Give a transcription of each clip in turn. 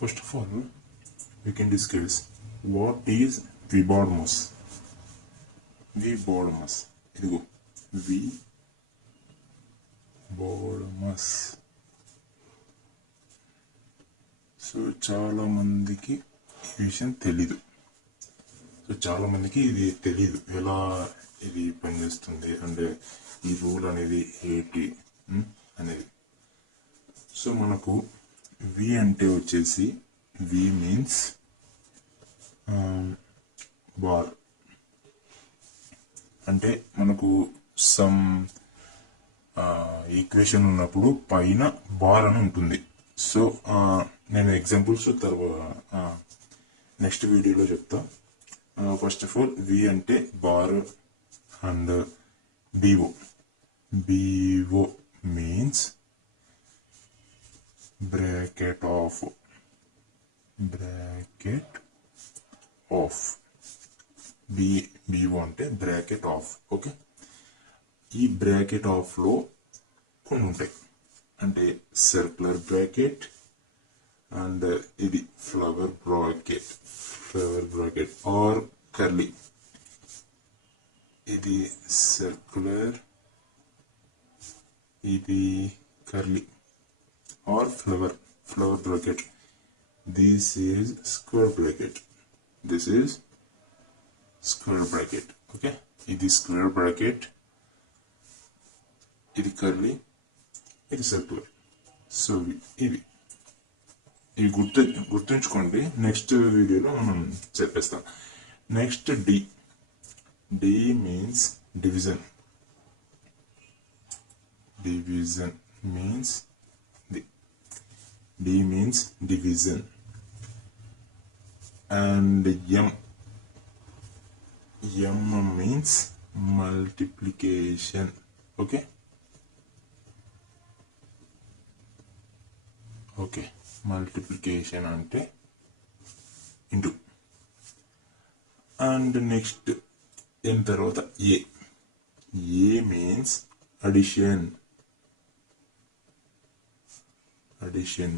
First of all, we can discuss what is Vibormus. Vibormus. ఇదిగో Vibormus. So చాలా మందికి ఈ విషయం తెలీదు. ఇది తెలీదు ఎలా ఇది పనిచేస్తుంది అంటే ఈ రూల్ అనేది ఏంటి అనేది. సో మనకు వి అంటే వచ్చేసి వి మీన్స్ బార్. అంటే మనకు సమ్ ఈక్వేషన్ ఉన్నప్పుడు పైన బార్ అని ఉంటుంది. సో నేను ఎగ్జాంపుల్స్ తర్వాత నెక్స్ట్ వీడియోలో చెప్తా. ఫస్ట్ ఆఫ్ ఆల్ వి అంటే bar and BO. BO means bracket of BO అంటే బ్రాకెట్ ఆఫ్. ఓకే, ఈ బ్రాకెట్ ఆఫ్ లో కొన్ని ఉంటాయి. అంటే సర్క్యులర్ బ్రాకెట్ అండ్ ఇది ఫ్లవర్ బ్రాకెట్ ఆర్ కర్లీ. ఇది సర్క్యులర్, ఇది curly or flower bracket. This is square bracket. Okay, ఇది square bracket, ఇది curly, ఇది circular. సో ఇవి గుర్తుంచుకోండి. నెక్స్ట్ వీడియోలో మనం చెప్పేస్తాం. Next D means division. Means D means division. And M means multiplication. Okay, multiplication ante into. And next in tarvata A means addition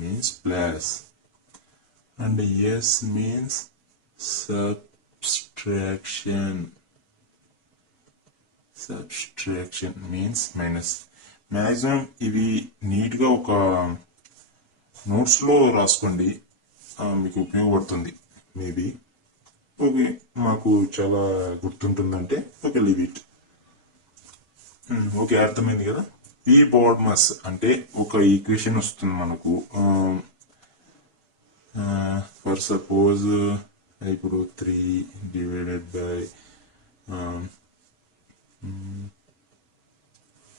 means plus, and S means subtraction means minus. maximum ఇవి నీట్ గా ఒక నోట్స్ లో రాసుకోండి, మీకు ఉపయోగపడుతుంది maybe. Okay, మాకు చాలా గుర్తుంటుందంటే ఓకే, లీవ్ ఇట్. ఓకే, అర్థమైంది కదా. Vibormus అంటే ఒక ఈక్వేషన్ వస్తుంది మనకు. ఫర్ సపోజ్ ఇప్పుడు 3 divided by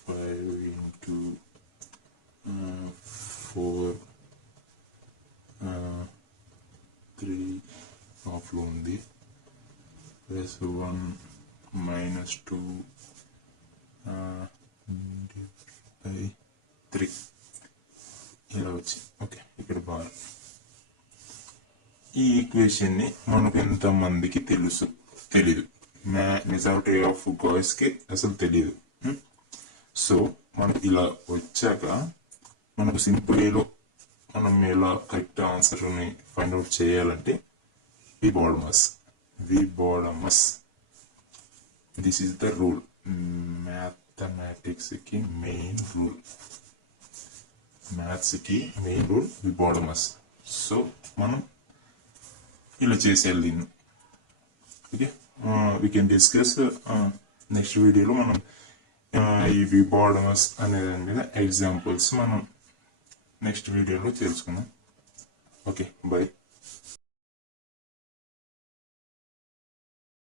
5 into 4 3 ఆఫ్ లో ఉంది, ప్లస్ 1 minus 2 by 3 ఇలా వచ్చి. ఓకే, ఇక్కడ బార్. ఈ ఈక్వేషన్ ని మనకు ఎంత మందికి తెలీదు. మెజారిటీ ఆఫ్ బాయ్స్ కి అసలు తెలియదు. సో మనకు ఇలా వచ్చాక మనకు సింపుల్ ఏలో మనం ఎలా కరెక్ట్ ఆన్సర్ ని ఫైండ్ అవుట్ చేయాలంటే Vibormus. This is the rule. Mathematics కి మెయిన్ రూల్. Vibormus. సో మనం ఇలా చేసేయాలి దీన్ని. Okay, we can discuss next వీడియోలో. మనం ఈ Vibormus అనే దాని మీద ఎగ్జాంపుల్స్ మనం నెక్స్ట్ వీడియోలో తెలుసుకుందాం. Okay, by.